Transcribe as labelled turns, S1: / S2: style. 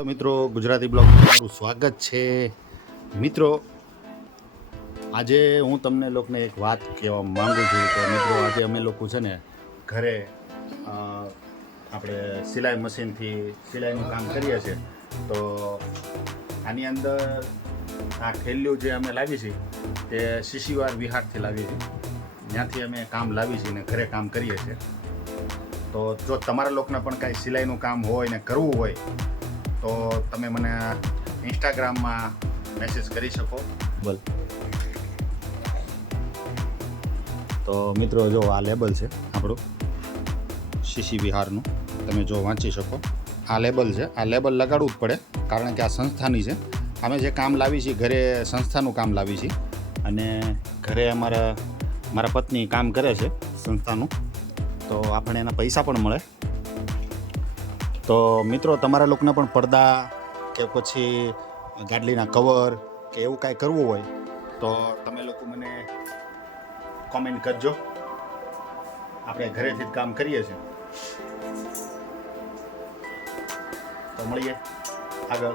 S1: Hello મિત્રો, Gujarati blog તમારું સ્વાગત છે. મિત્રો, આજે હું તમને લોકોને એક વાત કહેવા માંગુ છું કે મિત્રો, આજે અમે લોકો છે ને ઘરે આપણે સિલાઈ મશીનથી સિલાઈનું કામ કરીએ છીએ. તો આની અંદર આ ખેલ્યું જે અમે લાવી છીએ, તે શિશીવાર વિહારથી લાવી છે ત્યાંથી અમે કામ લાવી છીએ ને ઘરે કામ કરીએ છીએ. તો જો તમારા લોકોને પણ કાંઈ સિલાઈનું કામ હોય ને કરવું હોય તો તમે મને ઇન્સ્ટાગ્રામમાં મેસેજ કરી શકો. બોલ. તો મિત્રો, જો આ લેબલ છે આપણું, શીશી વિહારનું, તમે જો વાંચી શકો. આ લેબલ છે. આ લેબલ લગાડવું જ પડે, કારણ કે આ સંસ્થાની છે. અમે જે કામ લાવી છીએ, ઘરે સંસ્થાનું કામ લાવી છીએ. અને ઘરે અમારા, મારા પત્ની કામ કરે છે સંસ્થાનું. તો આપણે એના પૈસા પણ મળે. તો મિત્રો, તમારા લોકોને પણ પડદા કે પછી ગાડલીના કવર કે એવું કાંઈ કરવું હોય, તો તમે લોકો મને કોમેન્ટ કરજો. આપણે ઘરેથી જ કામ કરીએ છીએ. તો મળીએ આગળ.